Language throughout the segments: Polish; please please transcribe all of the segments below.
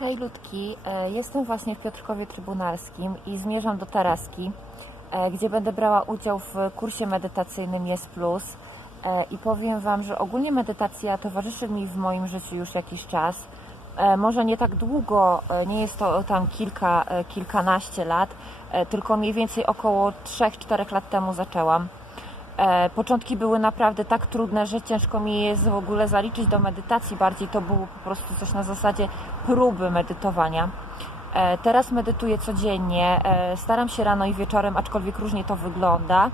Hej Ludki, E, jestem właśnie w Piotrkowie Trybunalskim i zmierzam do Taraski, e, gdzie będę brała udział w kursie medytacyjnym Jest Plus E, i powiem Wam, że ogólnie medytacja towarzyszy mi w moim życiu już jakiś czas. Może nie tak długo, nie jest to tam kilka, kilkanaście lat, tylko mniej więcej około 3-4 lat temu zaczęłam. E, Początki były naprawdę tak trudne, że ciężko mi jest w ogóle zaliczyć do medytacji. Bardziej to było po prostu coś na zasadzie próby medytowania. E, Teraz medytuję codziennie. e, Staram się rano i wieczorem, aczkolwiek różnie to wygląda.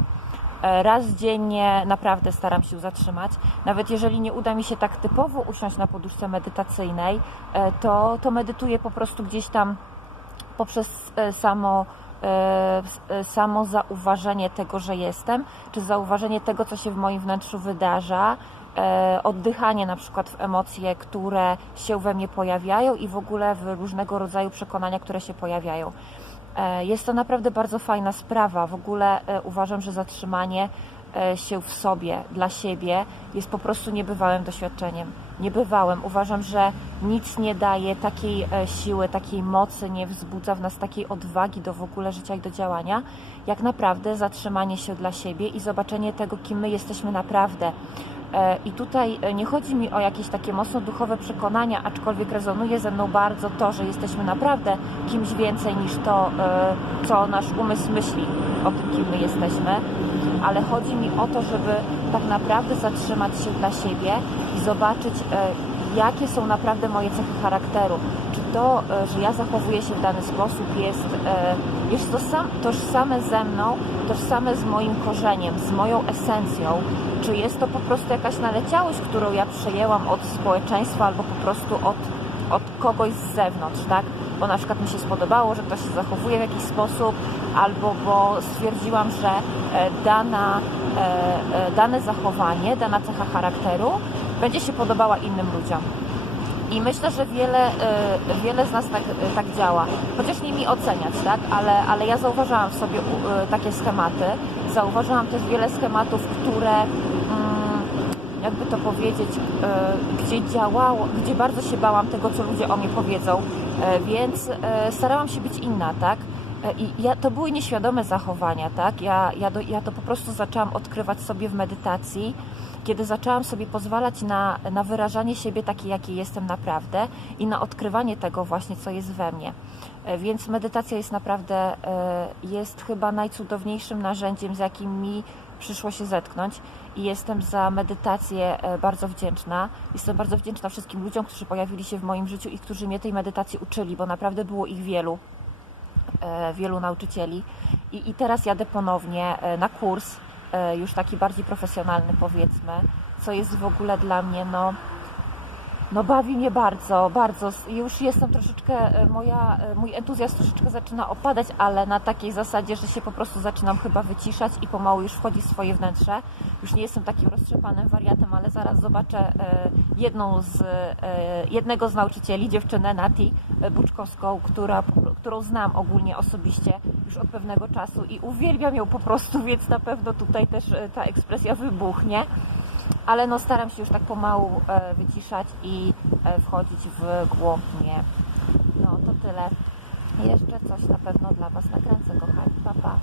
Raz dziennie naprawdę staram się zatrzymać. Nawet jeżeli nie uda mi się tak typowo usiąść na poduszce medytacyjnej, to, to medytuję po prostu gdzieś tam poprzez samo, samo zauważenie tego, że jestem, czy zauważenie tego, co się w moim wnętrzu wydarza, e, oddychanie na przykład w emocje, które się we mnie pojawiają i w ogóle w różnego rodzaju przekonania, które się pojawiają. E, Jest to naprawdę bardzo fajna sprawa. W ogóle e, uważam, że zatrzymanie e, się w sobie, dla siebie jest po prostu niebywałym doświadczeniem. Niebywałym. Uważam, że nic nie daje takiej siły, takiej mocy, nie wzbudza w nas takiej odwagi do w ogóle życia i do działania, jak naprawdę zatrzymanie się dla siebie i zobaczenie tego, kim my jesteśmy naprawdę. E, I tutaj e, nie chodzi mi o jakieś takie mocno duchowe przekonania, aczkolwiek rezonuje ze mną bardzo to, że jesteśmy naprawdę kimś więcej niż to, e, co nasz umysł myśli o tym, kim my jesteśmy. Ale chodzi mi o to, żeby tak naprawdę zatrzymać się dla siebie i zobaczyć, jakie są naprawdę moje cechy charakteru. Czy to, e, że ja zachowuję się w dany sposób jest, e, jest to sam, tożsame ze mną, tożsame z moim korzeniem, z moją esencją, czy jest to po prostu jakaś naleciałość, którą ja przejęłam od społeczeństwa albo po prostu od, od kogoś z zewnątrz, tak? Bo na przykład mi się spodobało, że ktoś się zachowuje w jakiś sposób, albo bo stwierdziłam, że e, dana, dane zachowanie, dana cecha charakteru będzie się podobała innym ludziom. I myślę, że wiele, e, wiele z nas tak, e, tak działa. Chociaż nie mi oceniać, tak? Ale, ale ja zauważyłam w sobie e, takie schematy. Zauważyłam też wiele schematów, które mm, jakby to powiedzieć, gdzie działało, gdzie bardzo się bałam tego, co ludzie o mnie powiedzą, więc starałam się być inna, tak? E, I ja, to były nieświadome zachowania, tak? Ja, ja, do, ja to po prostu zaczęłam odkrywać sobie w medytacji, kiedy zaczęłam sobie pozwalać na, na wyrażanie siebie takiej, jakiej jestem naprawdę i na odkrywanie tego właśnie, co jest we mnie. E, Więc medytacja jest naprawdę, e, jest chyba najcudowniejszym narzędziem, z jakim mi przyszło się zetknąć i jestem za medytację bardzo wdzięczna. Jestem bardzo wdzięczna wszystkim ludziom, którzy pojawili się w moim życiu i którzy mnie tej medytacji uczyli, bo naprawdę było ich wielu wielu nauczycieli. I, I teraz jadę ponownie e, na kurs, e, już taki bardziej profesjonalny powiedzmy, co jest w ogóle dla mnie, no, no bawi mnie bardzo, bardzo. Już jestem troszeczkę, e, moja, e, mój entuzjazm troszeczkę zaczyna opadać, ale na takiej zasadzie, że się po prostu zaczynam chyba wyciszać i pomału już wchodzi w swoje wnętrze. Już nie jestem takim roztrzepanym wariatem, ale zaraz zobaczę e, jedną z, jednego z nauczycieli, dziewczynę Nati Buczkowską, która, którą znam ogólnie osobiście już od pewnego czasu i uwielbiam ją po prostu, więc na pewno tutaj też ta ekspresja wybuchnie ale no staram się już tak pomału e, wyciszać i e, wchodzić w głąb mnie. No to tyle. Jeszcze coś na pewno dla Was nakręcę, kochani. Pa, pa.